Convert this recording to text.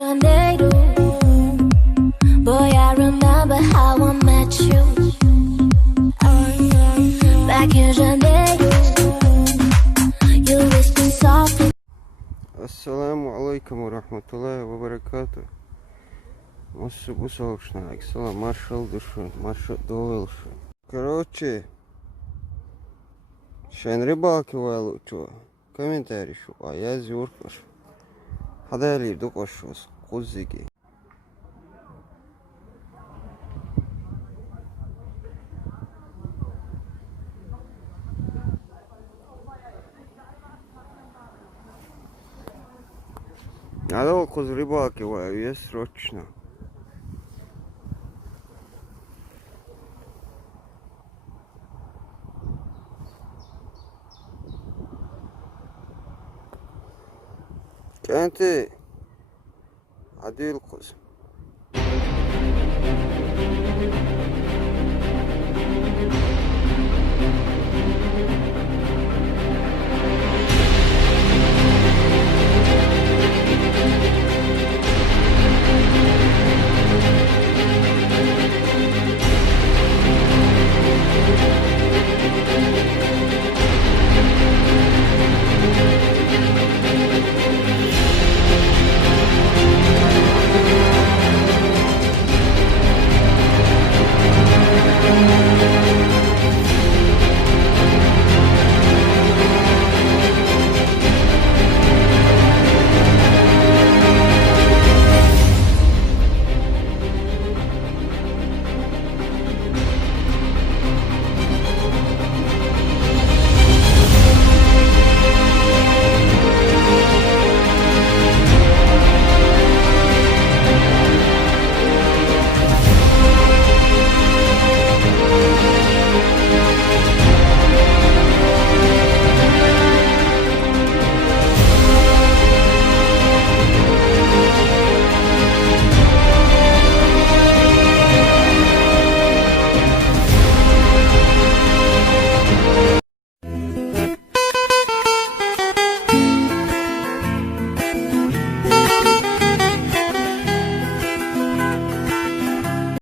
Janeiro, boy, I remember how I met you. Back in Janeiro, you whispered softly. Assalamu alaikum wa rahmatullahi wa barakatuh. Массу бусовшна, эксала маршал душу, маршал довелшу. Короче, шен рыбалки вайлучу, комментарий шу, а я зюркаш. Хадали докошус, кузыги. Надо куз рыбалки ваю, есть срочно. Кенти, Адил куз.